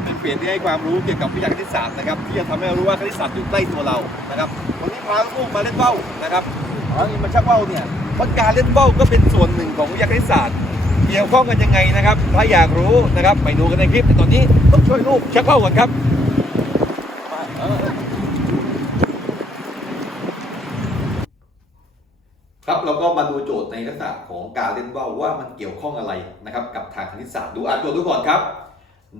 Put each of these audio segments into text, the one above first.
เปลี่ยนที่ให้ความรู้เกี่ยวกับวิทยาคณิตศาสตร์นะครับที่จะทำให้เรารู้ว่าคณิตศาสตร์อยู่ใกล้ตัวเรานะครับวันนี้พาลูกมาเล่นเบ้านะครับพาลูกมาชักเบ้าเนี่ยเพราะการเล่นเบ้าก็เป็นส่วนหนึ่งของวิทยาคณิตศาสตร์เกี่ยวข้องกันยังไงนะครับ ถ้าอยากรู้นะครับไปดูกันในคลิปแต่ตอนนี้ต้องช่วยลูกชักเบ้าก่อนครับครับเราก็มาดูโจทย์ในลักษณะของการเล่นเบ้าว่ามันเกี่ยวข้องอะไรนะครับกับทางคณิตศาสตร์ดูอ่านโจทย์ดูก่อนครับ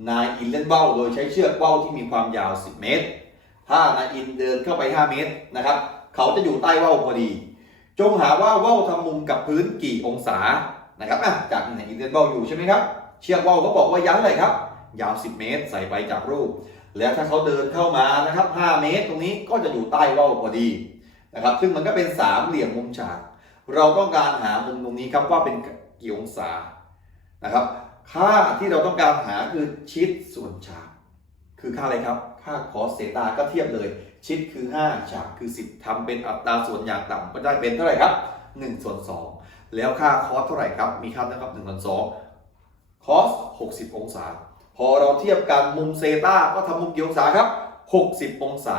นายอินเล่นเบ้าโดยใช้เชือกเบ้าที่มีความยาว 10 เมตร ถ้านายอินเดินเข้าไป 5 เมตรนะครับ เขาจะอยู่ใต้เบ้าพอดี จงหาว่าเบ้าทำมุมกับพื้นกี่องศานะครับอะจากนายอินเล่นเบ้าอยู่ใช่ไหมครับ เชือกเบ้าเขาบอกว่ายาวเท่าไหร่ครับ ยาว 10 เมตร ใส่ไปจากรูป แล้วถ้าเขาเดินเข้ามานะครับ 5 เมตร ตรงนี้ก็จะอยู่ใต้เบ้าพอดีนะครับ ซึ่งมันก็เป็นสามเหลี่ยมมุมฉาก เราต้องการหามุมตรงนี้ครับว่าเป็นกี่องศานะครับ ค่าที่เราต้องการหาคือชิดส่วนฉาก คือค่าอะไรครับ ค่าคอสเซตาก็เทียบเลย ชิดคือ 5 ฉากคือ 10ทำเป็นอัตราส่วนอย่างต่ำก็ได้เป็นเท่าไหร่ครับ1ส่วน2แล้วค่าคอสเท่าไหร่ครับ มีค่านะครับ1ส่วน2คอส60 องศา พอเราเทียบกันมุมเซตาก็ทำมุมกี่องศาครับ 60 องศา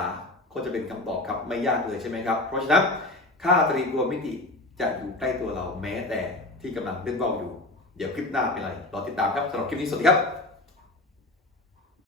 ก็จะเป็นคำตอบครับไม่ยากเลยใช่ไหมครับ เพราะฉะนั้นค่าตรีโกณมิติจะอยู่ใกล้ตัวเราแม้แต่ที่กำลังเล่นเบ้าอยู่ เดี๋ยวคลิปหน้าเป็นไรรอติดตามครับสำหรับคลิปนี้สวัสดีครับ